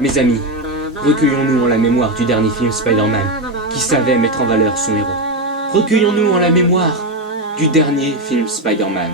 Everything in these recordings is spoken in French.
Mes amis, recueillons-nous en la mémoire du dernier film Spider-Man qui savait mettre en valeur son héros. Recueillons-nous en la mémoire du dernier film Spider-Man.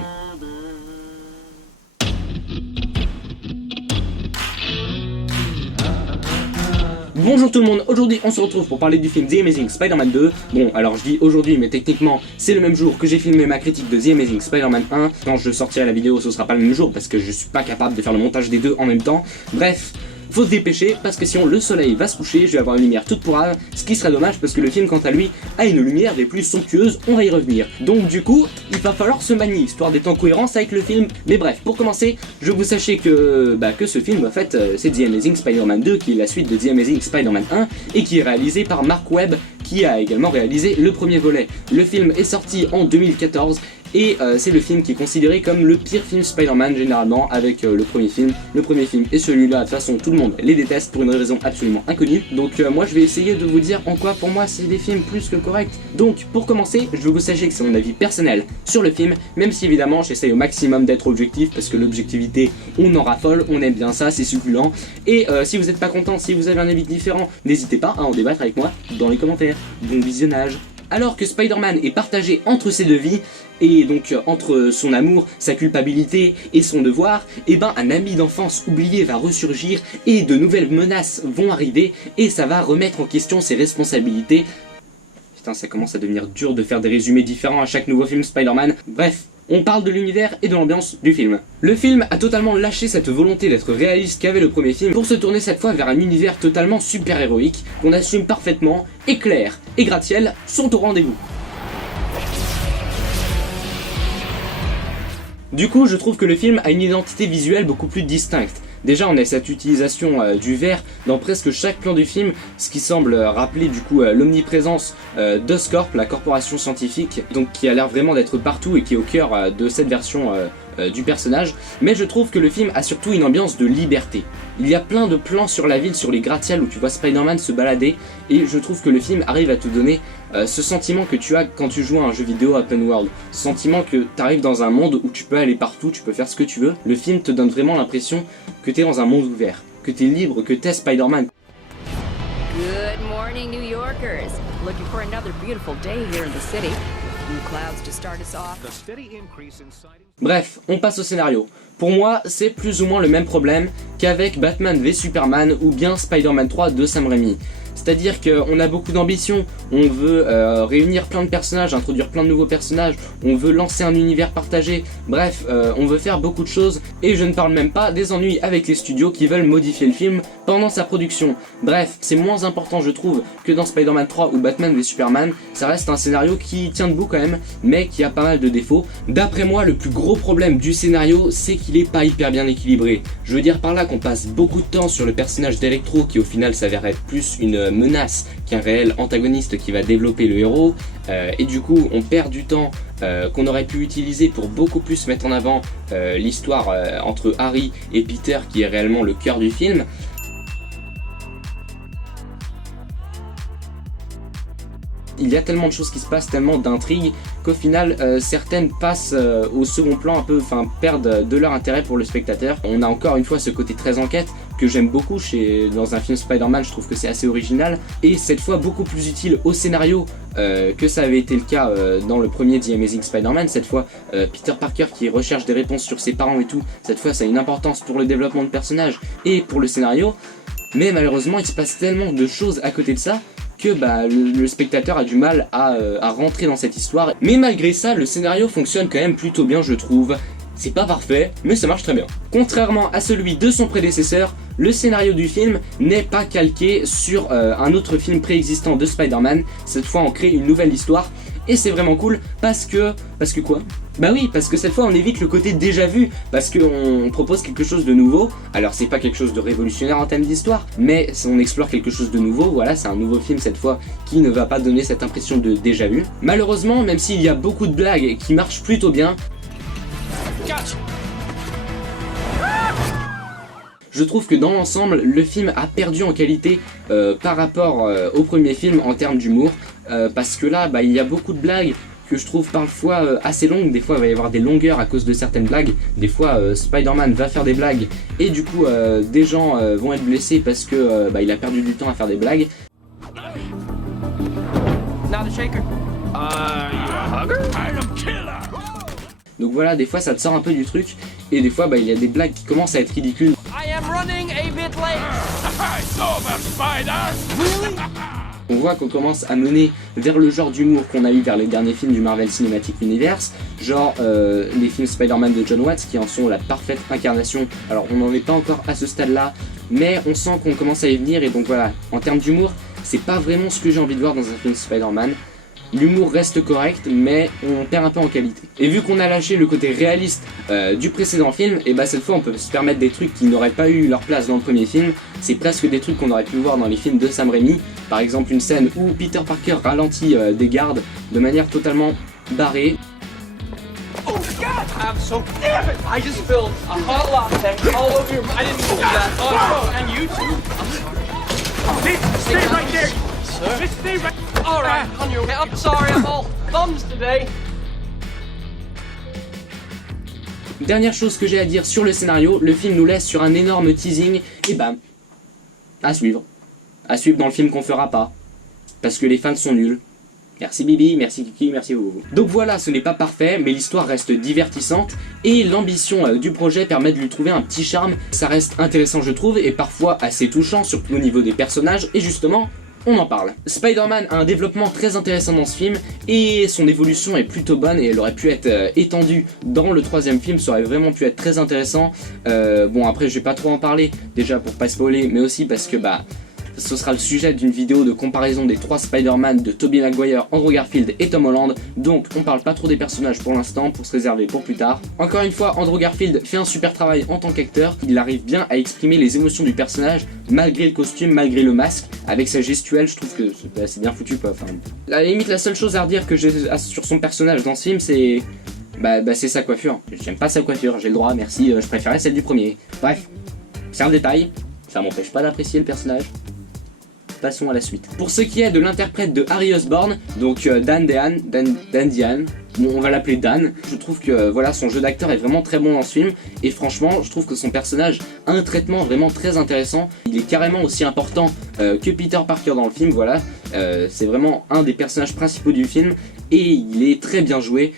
Bonjour tout le monde, aujourd'hui on se retrouve pour parler du film The Amazing Spider-Man 2. Bon, alors je dis aujourd'hui, mais techniquement c'est le même jour que j'ai filmé ma critique de The Amazing Spider-Man 1. Quand je sortirai la vidéo, ce sera pas le même jour parce que je suis pas capable de faire le montage des deux en même temps. Bref, faut se dépêcher parce que sinon le soleil va se coucher, je vais avoir une lumière toute pourrave, ce qui serait dommage parce que le film quant à lui a une lumière des plus somptueuses, on va y revenir. Donc du coup, il va falloir se manier, histoire d'être en cohérence avec le film. Mais bref, pour commencer, je vous sachez que ce film en fait c'est The Amazing Spider-Man 2 qui est la suite de The Amazing Spider-Man 1 et qui est réalisé par Mark Webb qui a également réalisé le premier volet. Le film est sorti en 2014 et c'est le film qui est considéré comme le pire film Spider-Man généralement avec le premier film. Le premier film et celui-là, de toute façon tout le monde les déteste pour une raison absolument inconnue. Donc moi je vais essayer de vous dire en quoi pour moi c'est des films plus que corrects. Donc pour commencer, je veux que vous sachiez que c'est mon avis personnel sur le film, même si évidemment j'essaye au maximum d'être objectif parce que l'objectivité on en raffole, on aime bien ça, c'est succulent. Et si vous n'êtes pas content, si vous avez un avis différent, n'hésitez pas à en débattre avec moi dans les commentaires. Bon visionnage. Alors que Spider-Man est partagé entre ses deux vies, et donc entre son amour, sa culpabilité et son devoir, et ben un ami d'enfance oublié va ressurgir et de nouvelles menaces vont arriver et ça va remettre en question ses responsabilités. Putain, ça commence à devenir dur de faire des résumés différents à chaque nouveau film Spider-Man. Bref, on parle de l'univers et de l'ambiance du film. Le film a totalement lâché cette volonté d'être réaliste qu'avait le premier film pour se tourner cette fois vers un univers totalement super-héroïque qu'on assume parfaitement, et Claire et Gratiel sont au rendez-vous. Du coup, je trouve que le film a une identité visuelle beaucoup plus distincte. Déjà, on a cette utilisation du vert dans presque chaque plan du film, ce qui semble rappeler du coup l'omniprésence d'Oscorp, la corporation scientifique, donc qui a l'air vraiment d'être partout et qui est au cœur de cette version du personnage. Mais je trouve que le film a surtout une ambiance de liberté. Il y a plein de plans sur la ville, sur les gratte-ciels où tu vois Spider-Man se balader, et je trouve que le film arrive à te donner ce sentiment que tu as quand tu joues à un jeu vidéo open world. Ce sentiment que tu arrives dans un monde où tu peux aller partout, tu peux faire ce que tu veux. Le film te donne vraiment l'impression que tu es dans un monde ouvert, que tu es libre, que tu es Spider-Man. Good morning, New Yorkers. Looking for another beautiful day here in the city. Few clouds to start us off. Bref, on passe au scénario. Pour moi, c'est plus ou moins le même problème qu'avec Batman v Superman ou bien Spider-Man 3 de Sam Raimi. C'est-à-dire qu'on a beaucoup d'ambition, on veut réunir plein de personnages, introduire plein de nouveaux personnages, on veut lancer un univers partagé, bref, on veut faire beaucoup de choses, et je ne parle même pas des ennuis avec les studios qui veulent modifier le film pendant sa production. Bref, c'est moins important je trouve que dans Spider-Man 3 ou Batman v Superman, ça reste un scénario qui tient debout quand même, mais qui a pas mal de défauts. D'après moi, le plus gros problème du scénario, c'est qu'il est pas hyper bien équilibré. Je veux dire par là qu'on passe beaucoup de temps sur le personnage d'Electro qui au final s'avère être plus une menace qu'un réel antagoniste qui va développer le héros, et du coup on perd du temps qu'on aurait pu utiliser pour beaucoup plus mettre en avant l'histoire entre Harry et Peter qui est réellement le cœur du film. Il y a tellement de choses qui se passent, tellement d'intrigues, qu'au final, certaines passent au second plan, un peu, enfin perdent de leur intérêt pour le spectateur. On a encore une fois ce côté très enquête que j'aime beaucoup dans un film Spider-Man, je trouve que c'est assez original, et cette fois beaucoup plus utile au scénario que ça avait été le cas dans le premier The Amazing Spider-Man. Cette fois, Peter Parker qui recherche des réponses sur ses parents et tout, cette fois ça a une importance pour le développement de personnage et pour le scénario, mais malheureusement il se passe tellement de choses à côté de ça, que le spectateur a du mal à rentrer dans cette histoire. Mais malgré ça, le scénario fonctionne quand même plutôt bien je trouve. C'est pas parfait, mais ça marche très bien. Contrairement à celui de son prédécesseur, le scénario du film n'est pas calqué sur un autre film préexistant de Spider-Man. Cette fois on crée une nouvelle histoire, et c'est vraiment cool parce que quoi ? Bah oui, parce que cette fois on évite le côté déjà vu, parce qu'on propose quelque chose de nouveau. Alors c'est pas quelque chose de révolutionnaire en termes d'histoire, mais on explore quelque chose de nouveau, voilà, c'est un nouveau film cette fois qui ne va pas donner cette impression de déjà vu. Malheureusement, même s'il y a beaucoup de blagues qui marchent plutôt bien, je trouve que dans l'ensemble, le film a perdu en qualité par rapport au premier film en termes d'humour, parce que là, il y a beaucoup de blagues que je trouve parfois assez longues. Des fois il va y avoir des longueurs à cause de certaines blagues. Des fois Spider-Man va faire des blagues et du coup des gens vont être blessés parce que il a perdu du temps à faire des blagues. Not a shaker. You a hugger? I'm a killer. Donc voilà, des fois ça te sort un peu du truc et des fois il y a des blagues qui commencent à être ridicules. I am running a bit late. I saw the spider. On voit qu'on commence à mener vers le genre d'humour qu'on a eu vers les derniers films du Marvel Cinematic Universe, genre les films Spider-Man de John Watts qui en sont la parfaite incarnation. Alors on n'en est pas encore à ce stade-là, mais on sent qu'on commence à y venir et donc voilà, en termes d'humour, c'est pas vraiment ce que j'ai envie de voir dans un film Spider-Man. L'humour reste correct, mais on perd un peu en qualité. Et vu qu'on a lâché le côté réaliste du précédent film, et cette fois on peut se permettre des trucs qui n'auraient pas eu leur place dans le premier film. C'est presque des trucs qu'on aurait pu voir dans les films de Sam Raimi. Par exemple une scène où Peter Parker ralentit des gardes de manière totalement barrée. Oh God! I'm so damn it! I just spilled a hot latte all over your. I didn't do that. Oh no! And you too. I'm sorry. Stay right there. Sir. Just stay right. All right, on your way. I'm sorry. I'm all thumbs today. Dernière chose que j'ai à dire sur le scénario, le film nous laisse sur un énorme teasing et bam, à suivre. À suivre dans le film qu'on fera pas. Parce que les fans sont nuls. Merci Bibi, merci Kiki, merci vous. Donc voilà, ce n'est pas parfait, mais l'histoire reste divertissante et l'ambition du projet permet de lui trouver un petit charme. Ça reste intéressant je trouve et parfois assez touchant, surtout au niveau des personnages et justement, on en parle. Spider-Man a un développement très intéressant dans ce film et son évolution est plutôt bonne et elle aurait pu être étendue dans le troisième film, ça aurait vraiment pu être très intéressant. Bon après je vais pas trop en parler, déjà pour pas spoiler, mais aussi parce que ce sera le sujet d'une vidéo de comparaison des 3 Spider-Man de Tobey Maguire, Andrew Garfield et Tom Holland, donc on parle pas trop des personnages pour l'instant, pour se réserver pour plus tard. Encore une fois, Andrew Garfield fait un super travail en tant qu'acteur, il arrive bien à exprimer les émotions du personnage, malgré le costume, malgré le masque, avec sa gestuelle, je trouve que c'est bien foutu quoi. Enfin, à la limite, la seule chose à redire que j'ai sur son personnage dans ce film, c'est... c'est sa coiffure. J'aime pas sa coiffure, j'ai le droit, merci, je préférais celle du premier. Bref, c'est un détail, ça m'empêche pas d'apprécier le personnage. Passons à la suite. Pour ce qui est de l'interprète de Harry Osborn, donc Dan Diane, bon, on va l'appeler Dan, je trouve que voilà, son jeu d'acteur est vraiment très bon dans ce film, et franchement, je trouve que son personnage a un traitement vraiment très intéressant. Il est carrément aussi important que Peter Parker dans le film, voilà. C'est vraiment un des personnages principaux du film, et il est très bien joué.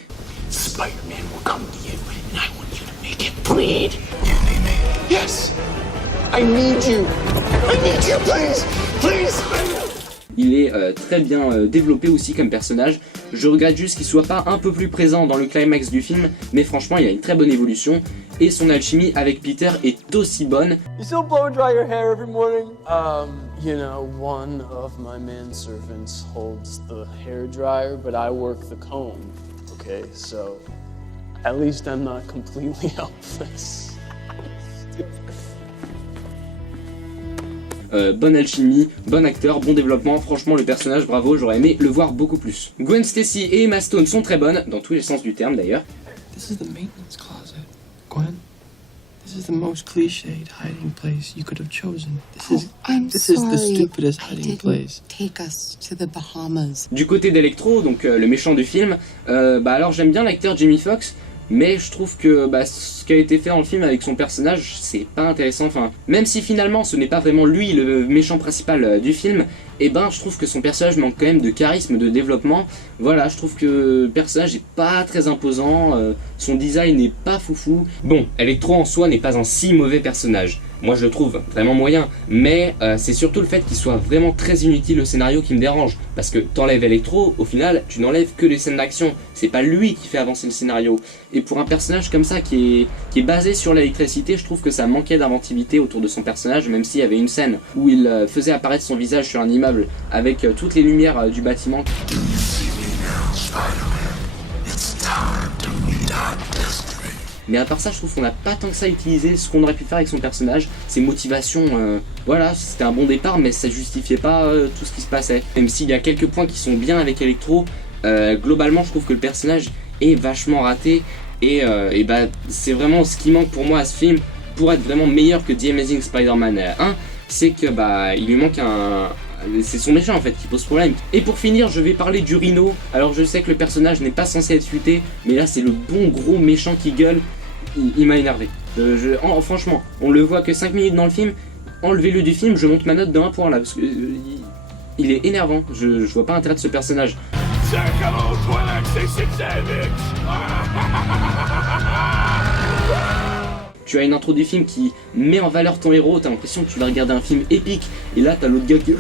Spider-Man will come to you, and I want you to make it bleed. You need me? Yes. I need you. I need you, please. Please. Il est très bien développé aussi comme personnage. Je regrette juste qu'il soit pas un peu plus présent dans le climax du film, mais franchement il a une très bonne évolution et son alchimie avec Peter est aussi bonne. You still blow dry your hair every morning? You know, one of my manservants holds the hair dryer, but I work the comb. Okay, so at least I'm not completely helpless. Bonne alchimie, bon acteur, bon développement, franchement le personnage bravo, j'aurais aimé le voir beaucoup plus. Gwen Stacy et Emma Stone sont très bonnes, dans tous les sens du terme d'ailleurs. This is the maintenance closet, Gwen. This is the most cliched hiding place you could have chosen. This is the stupidest hiding place. Take us to the Bahamas. Du côté d'Electro, donc le méchant du film, alors j'aime bien l'acteur Jamie Foxx, mais je trouve que ce qui a été fait dans le film avec son personnage, c'est pas intéressant. Enfin, même si finalement ce n'est pas vraiment lui le méchant principal du film, je trouve que son personnage manque quand même de charisme, de développement. Voilà, je trouve que le personnage est pas très imposant, son design n'est pas foufou. Bon, Electro en soi n'est pas un si mauvais personnage. Moi je le trouve vraiment moyen, mais c'est surtout le fait qu'il soit vraiment très inutile au scénario qui me dérange. Parce que t'enlèves Electro, au final tu n'enlèves que les scènes d'action, c'est pas lui qui fait avancer le scénario. Et pour un personnage comme ça qui est basé sur l'électricité, je trouve que ça manquait d'inventivité autour de son personnage, même s'il y avait une scène où il faisait apparaître son visage sur un immeuble avec toutes les lumières du bâtiment. Mais à part ça, je trouve qu'on n'a pas tant que ça utilisé ce qu'on aurait pu faire avec son personnage, ses motivations, voilà, c'était un bon départ, mais ça justifiait pas tout ce qui se passait. Même s'il y a quelques points qui sont bien avec Electro, globalement je trouve que le personnage est vachement raté, et c'est vraiment ce qui manque pour moi à ce film, pour être vraiment meilleur que The Amazing Spider-Man 1, c'est que il lui manque c'est son méchant en fait qui pose problème. Et pour finir, je vais parler du Rhino. Alors je sais que le personnage n'est pas censé être futé, mais là c'est le bon gros méchant qui gueule. Il m'a énervé. Franchement, on le voit que 5 minutes dans le film. Enlevez-le du film, je monte ma note de 1 point là, parce que il est énervant. Je vois pas l'intérêt de ce personnage. Tu as une intro du film qui met en valeur ton héros, t'as l'impression que tu vas regarder un film épique, et là t'as l'autre gars qui...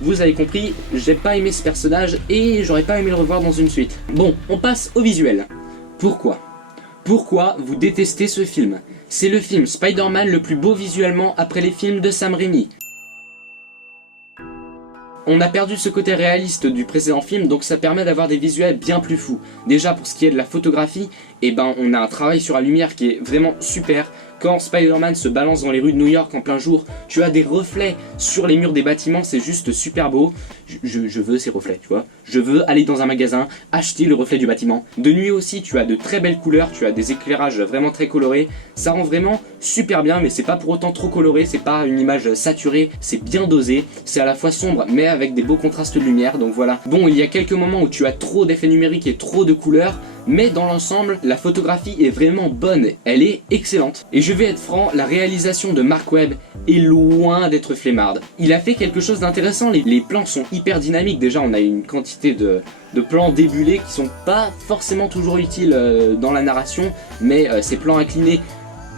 Vous avez compris, j'ai pas aimé ce personnage, et j'aurais pas aimé le revoir dans une suite. Bon, on passe au visuel. Pourquoi vous détestez ce film? C'est le film Spider-Man le plus beau visuellement après les films de Sam Raimi. On a perdu ce côté réaliste du précédent film, donc ça permet d'avoir des visuels bien plus fous. Déjà pour ce qui est de la photographie, on a un travail sur la lumière qui est vraiment super. Quand Spider-Man se balance dans les rues de New York en plein jour, tu as des reflets sur les murs des bâtiments, c'est juste super beau. Je veux ces reflets, tu vois. Je veux aller dans un magasin, acheter le reflet du bâtiment. De nuit aussi, tu as de très belles couleurs, tu as des éclairages vraiment très colorés. Ça rend vraiment super bien, mais c'est pas pour autant trop coloré, c'est pas une image saturée, c'est bien dosé. C'est à la fois sombre, mais avec des beaux contrastes de lumière, donc voilà. Bon, il y a quelques moments où tu as trop d'effets numériques et trop de couleurs, mais dans l'ensemble, la photographie est vraiment bonne, elle est excellente. Et je vais être franc, la réalisation de Marc Webb est loin d'être flemmarde. Il a fait quelque chose d'intéressant, les plans sont hyper dynamiques, déjà on a une quantité de plans débulés qui sont pas forcément toujours utiles dans la narration, mais ces plans inclinés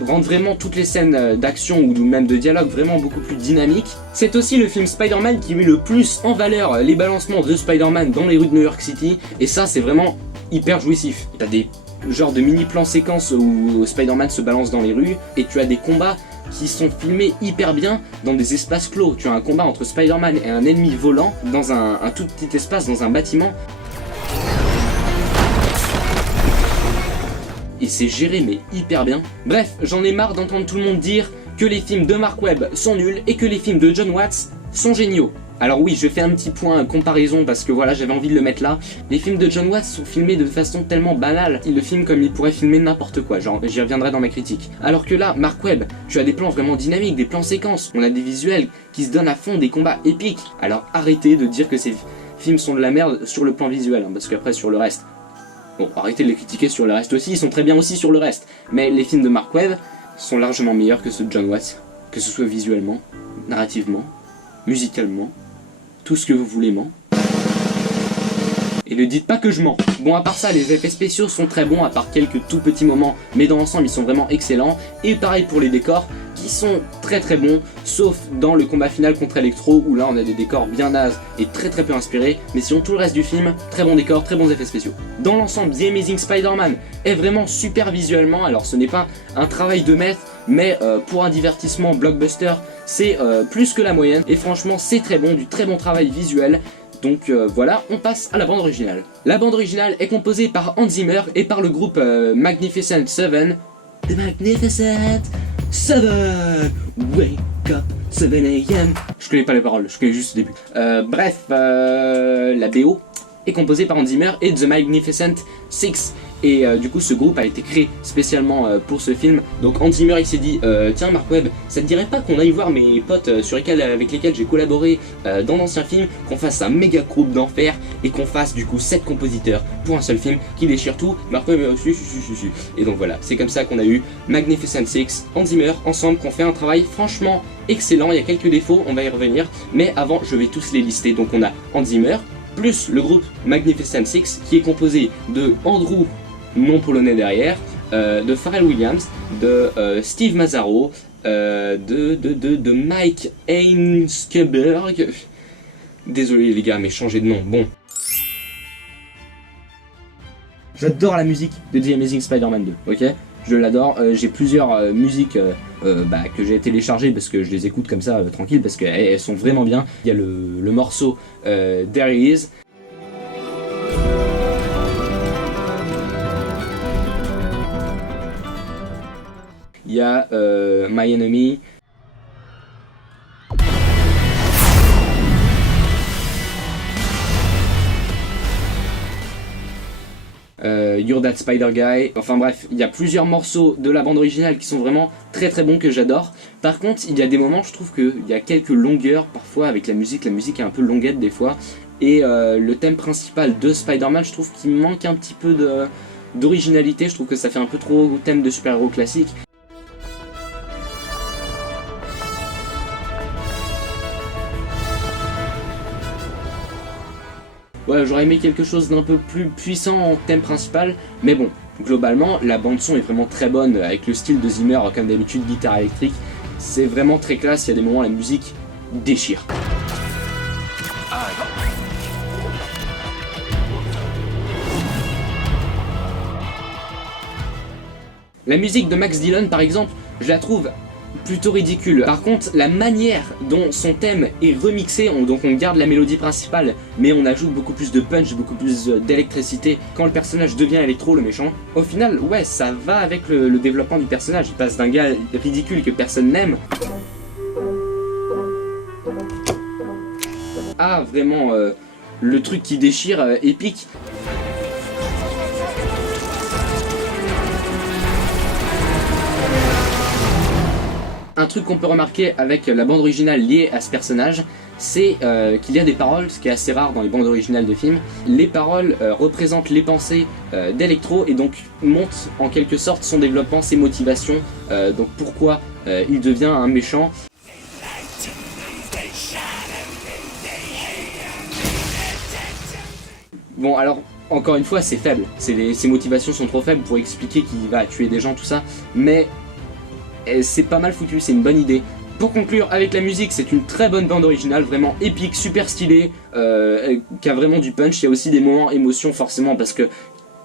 rendent vraiment toutes les scènes d'action ou même de dialogue vraiment beaucoup plus dynamiques. C'est aussi le film Spider-Man qui met le plus en valeur les balancements de Spider-Man dans les rues de New York City, et ça c'est vraiment hyper jouissif. T'as des genres de mini plans séquences où Spider-Man se balance dans les rues, et tu as des combats qui sont filmés hyper bien dans des espaces clos. Tu as un combat entre Spider-Man et un ennemi volant dans un tout petit espace, dans un bâtiment. Et c'est géré mais hyper bien. Bref, j'en ai marre d'entendre tout le monde dire que les films de Marc Webb sont nuls et que les films de Jon Watts sont géniaux. Alors oui, je fais un petit point comparaison parce que voilà, j'avais envie de le mettre là. Les films de Jon Watts sont filmés de façon tellement banale. Il le filme comme il pourrait filmer n'importe quoi, genre j'y reviendrai dans ma critique. Alors que là, Marc Webb, tu as des plans vraiment dynamiques, des plans séquences. On a des visuels qui se donnent à fond, des combats épiques. Alors arrêtez de dire que ces films sont de la merde sur le plan visuel, hein, parce qu'après sur le reste... Bon, arrêtez de les critiquer sur le reste aussi, ils sont très bien aussi sur le reste. Mais les films de Marc Webb sont largement meilleurs que ceux de Jon Watts. Que ce soit visuellement, narrativement, musicalement, tout ce que vous voulez ment. Et ne dites pas que je mens. Bon, à part ça, les effets spéciaux sont très bons, à part quelques tout petits moments, mais dans l'ensemble ils sont vraiment excellents. Et pareil pour les décors, qui sont très très bons, sauf dans le combat final contre Electro, où là on a des décors bien nazes et très peu inspirés, mais sinon tout le reste du film, très bons décors, très bons effets spéciaux. Dans l'ensemble, The Amazing Spider-Man est vraiment super visuellement, alors ce n'est pas un travail de maître, mais pour un divertissement blockbuster, c'est plus que la moyenne, et franchement c'est très bon, du très bon travail visuel. Donc voilà, on passe à la bande originale. La bande originale est composée par Hans Zimmer et par le groupe Magnificent Seven. The Magnificent Seven, wake up, 7 AM. Je connais pas les paroles, je connais juste le début. La BO est composée par Hans Zimmer et The Magnificent Six. Et du coup ce groupe a été créé spécialement pour ce film. Donc Hans Zimmer il s'est dit tiens Marc Webb, ça te dirait pas qu'on aille voir mes potes avec lesquels j'ai collaboré dans l'ancien film, qu'on fasse un méga groupe d'enfer et qu'on fasse du coup 7 compositeurs pour un seul film qui déchire tout. Marc Webb si. Et donc voilà, c'est comme ça qu'on a eu Magnificent Six, Hans Zimmer ensemble, qu'on fait un travail franchement excellent. Il y a quelques défauts, on va y revenir, mais avant je vais tous les lister. Donc on a Hans Zimmer plus le groupe Magnificent Six qui est composé de Andrew, non polonais derrière, de Pharrell Williams, de Steve Mazzaro, de Mike Ainskeberg. Désolé les gars, mais changez de nom. Bon. J'adore la musique de The Amazing Spider-Man 2, ok? Je l'adore, j'ai plusieurs musiques que j'ai téléchargées parce que je les écoute comme ça tranquille parce qu'elles sont vraiment bien. Il y a le morceau There He Is. Il y a My Enemy. Il You're That Spider Guy. Enfin bref, il y a plusieurs morceaux de la bande originale qui sont vraiment très très bons, que j'adore. Par contre, il y a des moments, je trouve qu'il y a quelques longueurs parfois avec la musique est un peu longuette des fois. Et le thème principal de Spider-Man, je trouve qu'il manque un petit peu d'originalité. Je trouve que ça fait un peu trop thème de super-héros classique. Ouais, j'aurais aimé quelque chose d'un peu plus puissant en thème principal, mais bon, globalement, la bande-son est vraiment très bonne, avec le style de Zimmer, comme d'habitude, guitare électrique. C'est vraiment très classe, il y a des moments où la musique déchire. La musique de Max Dillon, par exemple, je la trouve plutôt ridicule. Par contre, la manière dont son thème est remixé, donc on garde la mélodie principale, mais on ajoute beaucoup plus de punch, beaucoup plus d'électricité quand le personnage devient Electro, le méchant. Au final, ouais, ça va avec le développement du personnage. Il passe d'un gars ridicule que personne n'aime à vraiment le truc qui déchire, épique. Un truc qu'on peut remarquer avec la bande originale liée à ce personnage, c'est qu'il y a des paroles, ce qui est assez rare dans les bandes originales de films. Les paroles représentent les pensées d'Electro et donc montrent en quelque sorte son développement, ses motivations, donc pourquoi il devient un méchant. Bon alors, encore une fois, c'est faible, ses motivations sont trop faibles pour expliquer qu'il va tuer des gens, tout ça, mais c'est pas mal foutu, c'est une bonne idée. Pour conclure avec la musique, c'est une très bonne bande originale, vraiment épique, super stylée, qui a vraiment du punch. Il y a aussi des moments émotion forcément, parce que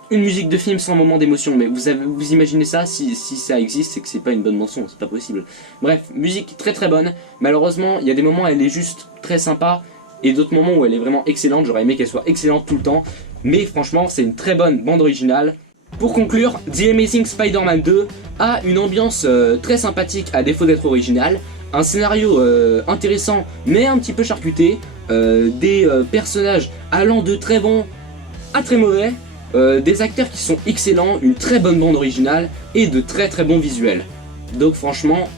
une musique de film sans moment d'émotion, mais vous imaginez ça, si ça existe, c'est que c'est pas une bonne bande-son, c'est pas possible. Bref, musique très très bonne. Malheureusement, il y a des moments où elle est juste très sympa, et d'autres moments où elle est vraiment excellente. J'aurais aimé qu'elle soit excellente tout le temps, mais franchement, c'est une très bonne bande originale. Pour conclure, The Amazing Spider-Man 2 a une ambiance très sympathique à défaut d'être original, un scénario intéressant mais un petit peu charcuté, des personnages allant de très bons à très mauvais, des acteurs qui sont excellents, une très bonne bande originale et de très très bons visuels. Donc franchement,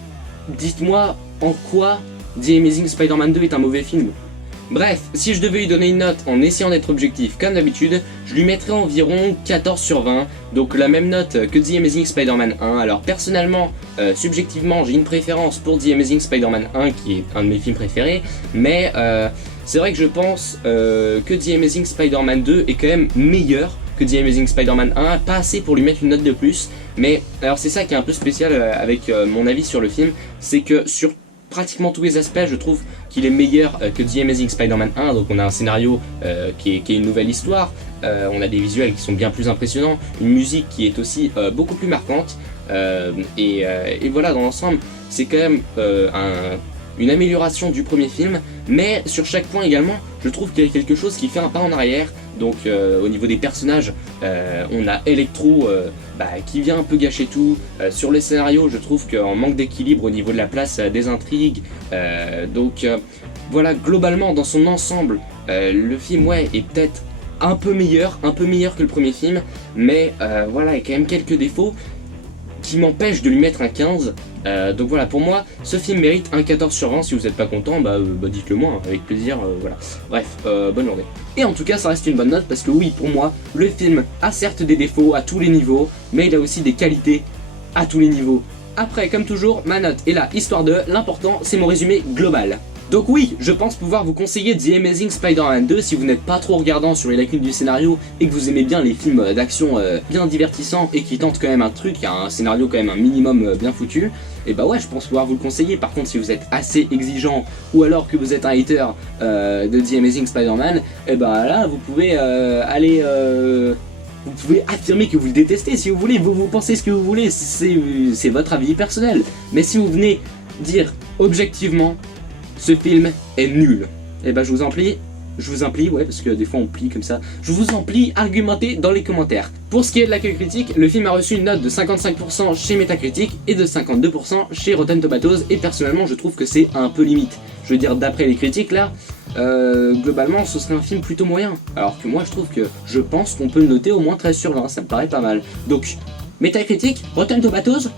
dites-moi en quoi The Amazing Spider-Man 2 est un mauvais film. Bref, si je devais lui donner une note en essayant d'être objectif comme d'habitude, je lui mettrais environ 14 sur 20, donc la même note que The Amazing Spider-Man 1. Alors personnellement, subjectivement, j'ai une préférence pour The Amazing Spider-Man 1 qui est un de mes films préférés, mais c'est vrai que je pense que The Amazing Spider-Man 2 est quand même meilleur que The Amazing Spider-Man 1, pas assez pour lui mettre une note de plus, mais alors c'est ça qui est un peu spécial avec mon avis sur le film, c'est que sur pratiquement tous les aspects, je trouve qu'il est meilleur que The Amazing Spider-Man 1, donc on a un scénario qui est une nouvelle histoire, on a des visuels qui sont bien plus impressionnants, une musique qui est aussi beaucoup plus marquante, et voilà, dans l'ensemble, c'est quand même une amélioration du premier film, mais sur chaque point également, je trouve qu'il y a quelque chose qui fait un pas en arrière. Donc au niveau des personnages, on a Electro qui vient un peu gâcher tout. Sur les scénarios, je trouve qu'en manque d'équilibre au niveau de la place des intrigues. Voilà, globalement, dans son ensemble, le film est peut-être un peu meilleur que le premier film, mais voilà, il y a quand même quelques défauts qui m'empêchent de lui mettre un 15. Donc voilà, pour moi, ce film mérite un 14 sur 20. Si vous n'êtes pas content, dites-le moi, hein, avec plaisir, voilà. Bref, bonne journée. Et en tout cas, ça reste une bonne note, parce que oui, pour moi, le film a certes des défauts à tous les niveaux, mais il a aussi des qualités à tous les niveaux. Après, comme toujours, ma note est là, histoire de, l'important, c'est mon résumé global. Donc oui, je pense pouvoir vous conseiller The Amazing Spider-Man 2 si vous n'êtes pas trop regardant sur les lacunes du scénario et que vous aimez bien les films d'action bien divertissants et qui tentent quand même un truc, il y a un scénario quand même un minimum bien foutu, et bah ouais, je pense pouvoir vous le conseiller. Par contre, si vous êtes assez exigeant ou alors que vous êtes un hater de The Amazing Spider-Man, et bah là, vous pouvez aller... Vous pouvez affirmer que vous le détestez si vous voulez, vous pensez ce que vous voulez, c'est votre avis personnel. Mais si vous venez dire objectivement, ce film est nul, et bah je vous en prie, ouais, parce que des fois on plie comme ça, je vous en prie, argumentez dans les commentaires. Pour ce qui est de l'accueil critique, le film a reçu une note de 55% chez Metacritic et de 52% chez Rotten Tomatoes, et personnellement je trouve que c'est un peu limite. Je veux dire, d'après les critiques là, globalement ce serait un film plutôt moyen. Alors que moi je pense qu'on peut le noter au moins 13 sur 20, ça me paraît pas mal. Donc, Metacritic, Rotten Tomatoes,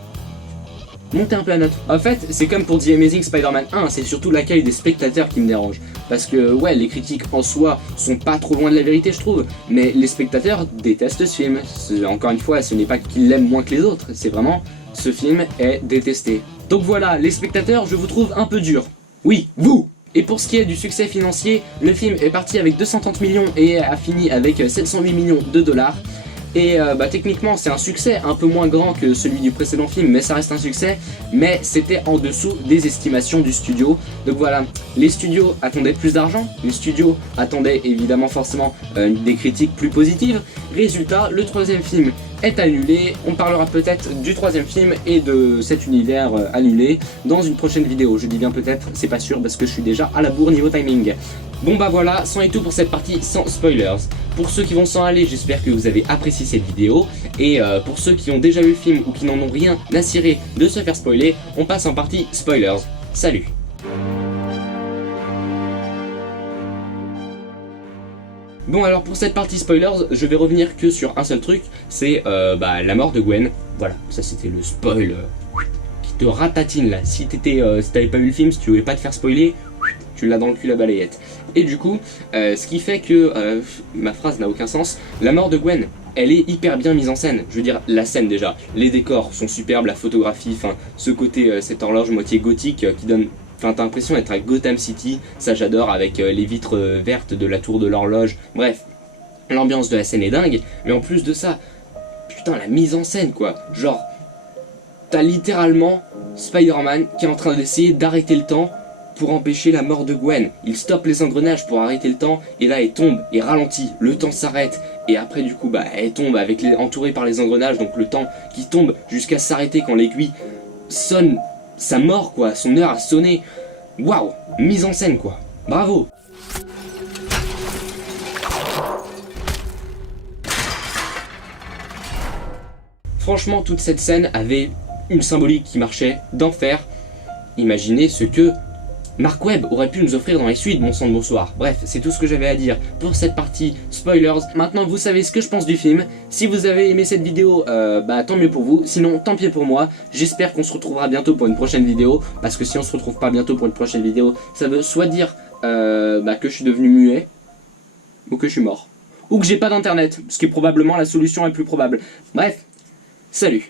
montez un peu la note. En fait, c'est comme pour The Amazing Spider-Man 1, c'est surtout l'accueil des spectateurs qui me dérange. Parce que, ouais, les critiques en soi sont pas trop loin de la vérité, je trouve. Mais les spectateurs détestent ce film. Encore une fois, ce n'est pas qu'ils l'aiment moins que les autres, c'est vraiment, ce film est détesté. Donc voilà, les spectateurs, je vous trouve un peu durs. Oui, vous! Et pour ce qui est du succès financier, le film est parti avec 230 millions et a fini avec 708 millions de dollars. Et techniquement c'est un succès un peu moins grand que celui du précédent film, mais ça reste un succès, mais c'était en dessous des estimations du studio. Donc voilà, les studios attendaient plus d'argent, les studios attendaient évidemment forcément des critiques plus positives. Résultat, le troisième film est annulé. On parlera peut-être du troisième film et de cet univers annulé dans une prochaine vidéo. Je dis bien peut-être, c'est pas sûr parce que je suis déjà à la bourre niveau timing. Bon bah voilà, c'en est tout pour cette partie sans spoilers. Pour ceux qui vont s'en aller, j'espère que vous avez apprécié cette vidéo. Et pour ceux qui ont déjà vu le film ou qui n'en ont rien à cirer de se faire spoiler, on passe en partie spoilers. Salut! Bon alors pour cette partie spoilers, je vais revenir que sur un seul truc, c'est la mort de Gwen. Voilà, ça c'était le spoil qui te ratatine là. Si t'avais pas vu le film, si tu voulais pas te faire spoiler, tu l'as dans le cul la balayette. Et du coup, ce qui fait que, ma phrase n'a aucun sens, la mort de Gwen, elle est hyper bien mise en scène. Je veux dire, la scène déjà, les décors sont superbes, la photographie, enfin, ce côté, cette horloge moitié gothique qui donne... Enfin, t'as l'impression d'être à Gotham City, ça j'adore, avec les vitres vertes de la tour de l'horloge. Bref, l'ambiance de la scène est dingue, mais en plus de ça, putain, la mise en scène quoi. Genre, t'as littéralement Spider-Man qui est en train d'essayer d'arrêter le temps pour empêcher la mort de Gwen. Il stoppe les engrenages pour arrêter le temps, et là elle tombe, et ralentit, le temps s'arrête, et après du coup, elle tombe entourée par les engrenages, donc le temps qui tombe jusqu'à s'arrêter quand l'aiguille sonne sa mort quoi, son heure a sonné. Waouh, mise en scène quoi, bravo. Franchement toute cette scène avait une symbolique qui marchait d'enfer. Imaginez ce que Mark Webb aurait pu nous offrir dans les suites, bon sang de bonsoir. Bref, c'est tout ce que j'avais à dire pour cette partie spoilers. Maintenant vous savez ce que je pense du film. Si vous avez aimé cette vidéo, tant mieux pour vous. Sinon, tant pis pour moi. J'espère qu'on se retrouvera bientôt pour une prochaine vidéo. Parce que si on se retrouve pas bientôt pour une prochaine vidéo, ça veut soit dire que je suis devenu muet, ou que je suis mort. Ou que j'ai pas d'internet, ce qui est probablement la solution la plus probable. Bref, salut.